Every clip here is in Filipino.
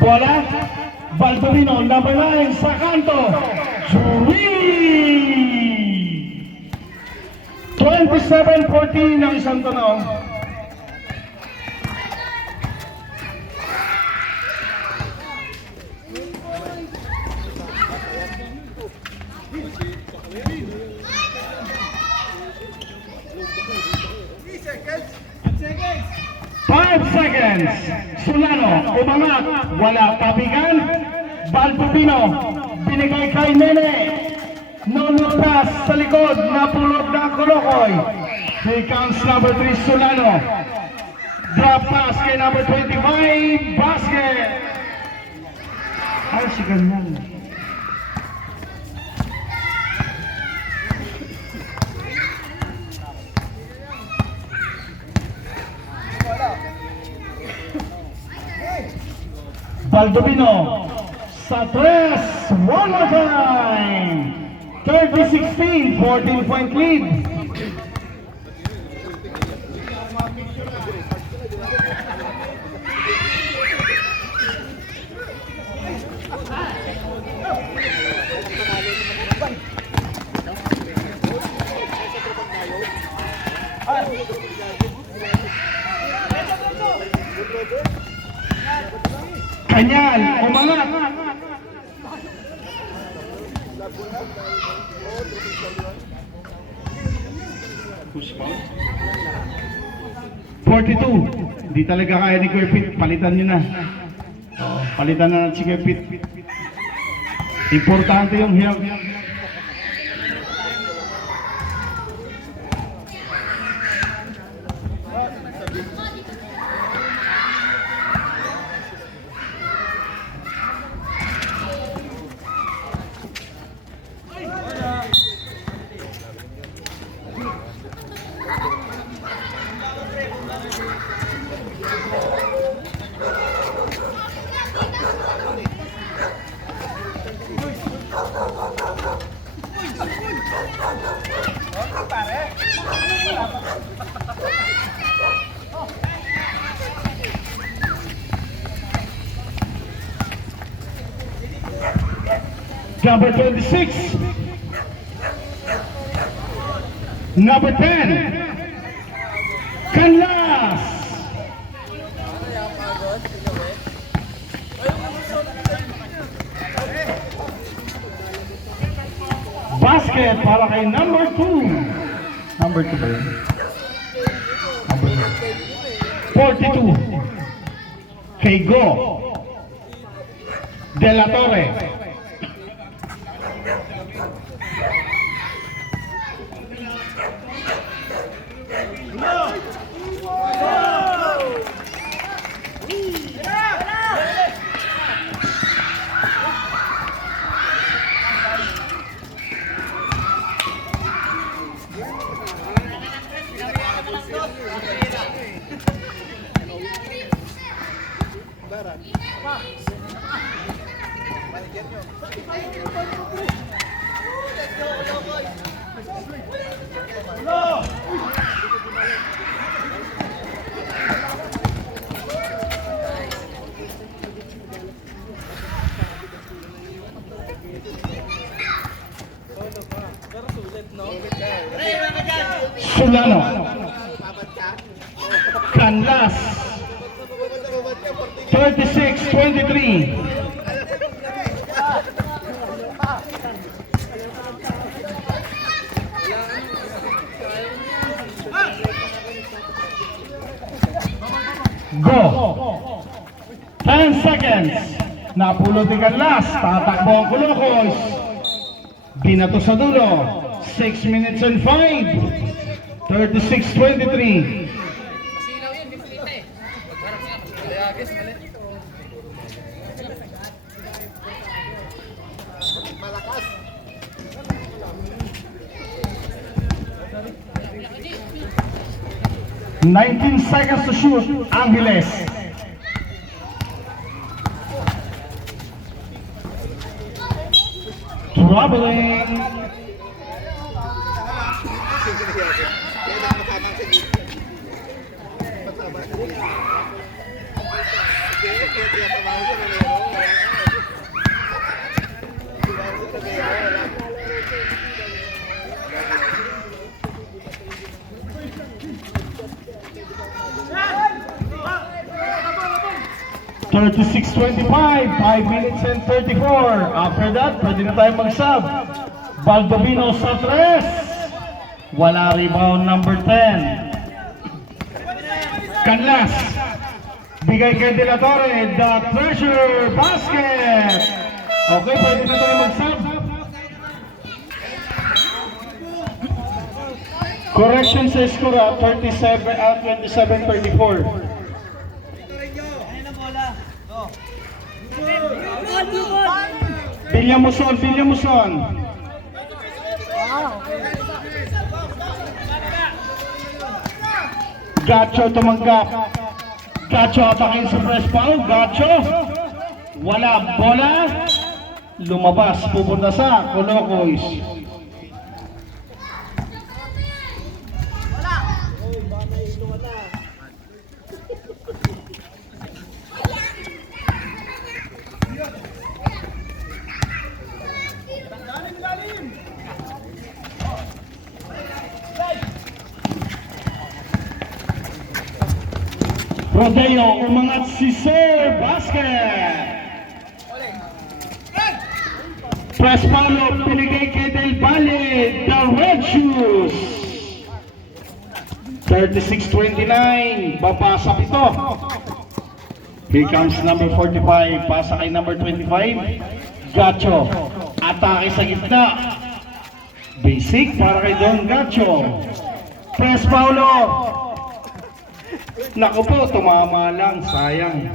Bola, Baldomino, number 9 sa kanto. Julie! 27-14 ang isang tanong. Five seconds. Solano, umangat. Wala tabigan. Baldomino, binigay kay Nene. Nunugtas sa likod, napulot ng Kolokoy. Here comes number 3, Solano. Drop pass kay number 25, basket. Ay, si ganyan. Baldomino sa 3, one more time. 30-16, 14-point lead. Kanyan, umangat. Push ball. 42. Di talaga kaya ni Kuya Pete. Palitan nyo na. Palitan na si Kuya Pete. Importante yung hirap. Number 26. Number 10. Canlas. Basket para kay number 2. Number 2 ba yun? Number 42. Kay Go De La Torre. Solano, Canlas, 36-23. Go. 10 seconds. Napulot ni Canlas. Tatakbo ang Kulokos. Binato sa dulo. 6 minutes and 5. 36-23. Masilaw yan, di makita eh. Parang nga, layagis, mali. Malakas. 19 seconds to shoot. Angeles. Traveling. $36.25, 5 minutes and 34. After that, pwede na tayo mag-sub. Baldovino sa 3. Wala, rebound number 10. Canlas. Bigay kay De La Torre, the treasure basket. Okay, pwede na tayo mag-sub. Correction sa score, 27-34. Villamuzon. Gacho tumanggap. Gacho atakin sa press foul. Gacho. Wala bola. Lumabas. Pupunta sa Colocois. Rodeo, umangat si Sir Basket. Press follow, pinigay kay Del Valle, the Red Shoes. 36-29, babasa ito. Here comes number 45, pasa kay number 25. Gacho, atake sa gitna. Basic para kay Don Gacho. Press follow. Naku po, tumama lang, sayang.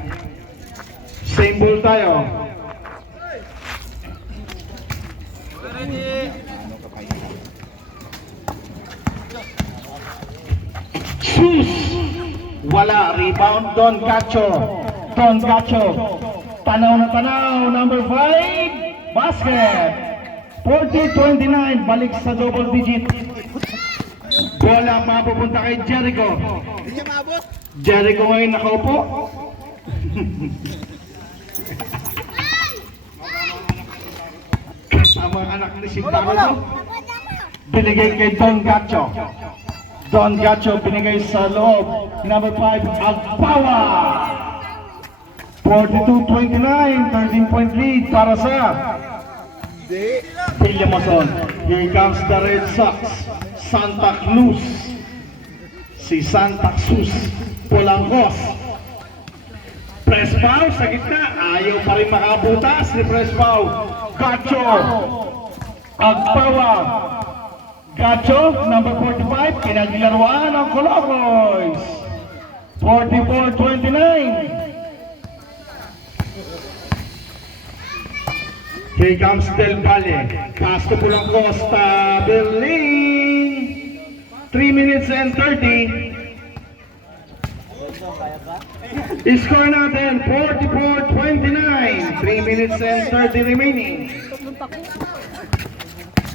Same ball tayo. Sus! Wala, rebound Don Gacho. Tanaw na tanaw, number 5, basket. 40-29, balik sa double digit. Bola mapupunta kay Jericho. Hindi niya maabot. Jericho ngayon nakaupo. Kasama ang anak ni Sintaro. Binigay kay Don Gacho. Binigay sa loob. Number 5, Agpawa. 42-29, 13-point lead para sa Villamuzon. Here comes the Red Sox. Santa Cruz. Si Santa Cruz Polangos. Press foul sa gitna. Ayaw pa rin makabutas ni press foul. Gacho. Agpawa. Gacho, number 45. Pinagilaruan ng Colocois. 44-29. Here comes Del Valle. Pass to Polangos. Berlin. 3 minutes and 30. Score natin 44-29. 3 minutes and 30 remaining.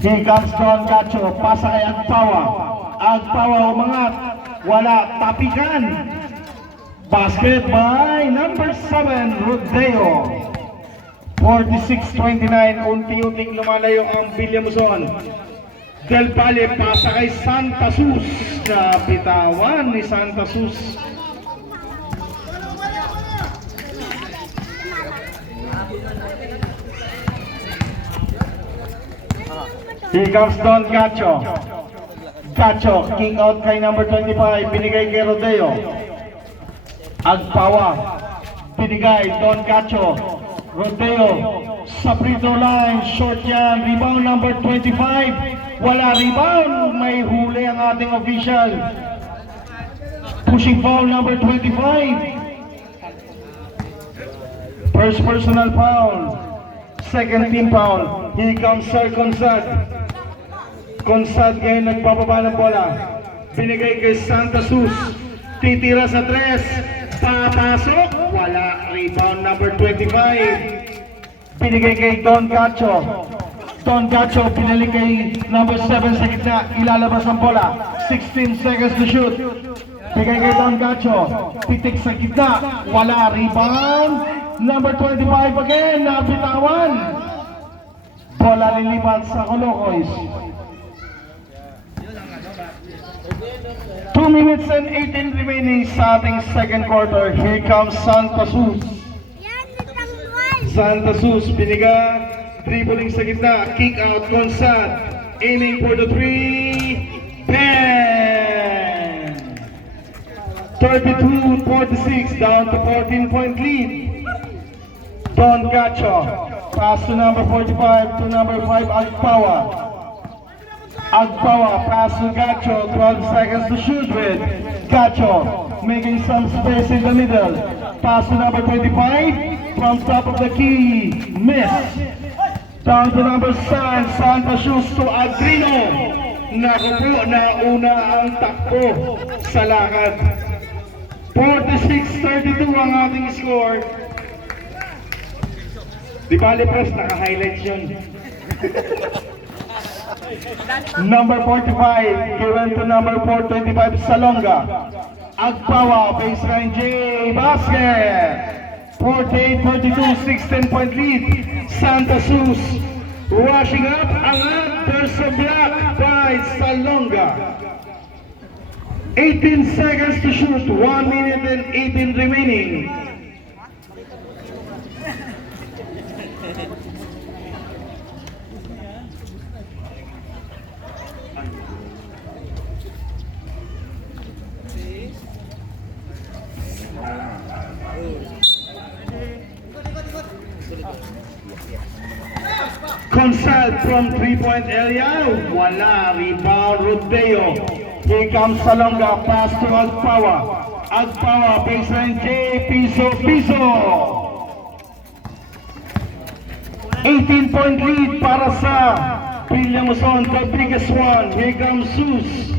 Here comes Don Gacho. Pasa kay Agpawa. Agpawa umangat. Wala, tapikan. Basket by number 7, Rodeo. 46-29. Unti-unting lumalayo ang Villamuzon. Del Valle, pasa kay Santa Cruz. Napitawan ni Santa Cruz. Here comes Don Gacho. Kick out kay number 25. Binigay kay Rodeo. Agpawa. Binigay Don Gacho. Rodeo. Sa free throw line. Short yan. Rebound number 25. Wala rebound, may huli ang ating official. Pushing foul number 25. First personal foul. Second team foul. Here comes Sir Consad. Consad ngayon nagbababa ng bola. Binigay kay Santa Cruz. Titira sa 3. Papasok. Wala. Rebound number 25. Binigay kay Don Gacho. Pinalik kay number 7 sa gitna. Ilalabas ang bola. 16 seconds to shoot. Bigay kay Don Gacho. Pitik sa gitna. Wala. Rebound. Number 25 again. Nabitawan. Bola lilipat sa Colocoys. 2 minutes and 18 remaining sa ating second quarter. Here comes Santa Cruz. Santa Cruz, biniga, dribbling sa gitna, kick out, Consad, aiming for the three, pen! 32-46, down to 14-point lead. Don Gacho, pass to number 45, to number 5, Agpawa. Agpawa, pass to Gacho, 12 seconds to shoot with. Gacho, making some space in the middle. Pass to number 25, from top of the key, miss. Down to number 7, Santa Cruz to Adrino. Naku po, nauna ang takbo sa lakad. 46-32 ang ating score. Di bali press, naka-highlights yun. Number 45, given to number 425, Salonga. Agpawa, baseline J, basket. 48-32, 16-point lead. Santa Cruz rushing up, angat, there's a block by Salonga. 18 seconds to shoot, 1 minute and 18 remaining. Consult from 3-point area, wala, rebound, Rodeo. Here comes Salonga, pass to Agpawa. Agpawa, baseline J, Piso, Piso. 18-point lead para sa Villamuson, the biggest one. Here comes Sus.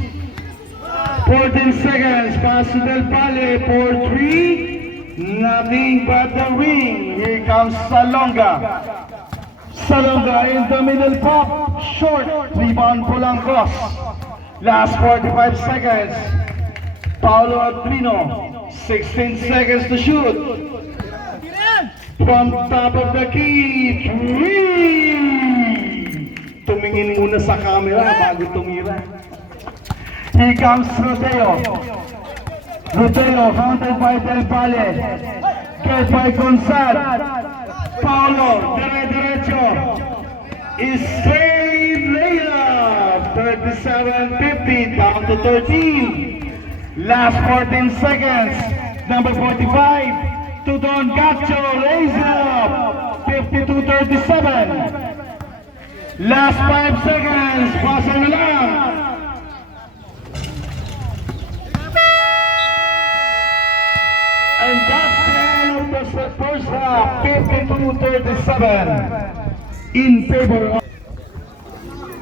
14 seconds, pass to Del Valle for 3. Nothing but the ring. Here comes Salonga. Salonga in the middle pop, short, rebound Polancos. Last 45 seconds, Paulo Adrino, 16 seconds to shoot. From top of the key, 3! Tumingin muna sa camera bago tumira. Here comes Rodeo. Rodeo, countered by Del Valle. Get by Gonzal. Paulo, derecho, straight layup, 37-50, down to 13. Last 14 seconds, number 45, to Don Gacho, raise up, 52-37. Last 5 seconds, pasa na lang. And that's the end of the first half, 52-37 in favor of